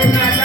I'm not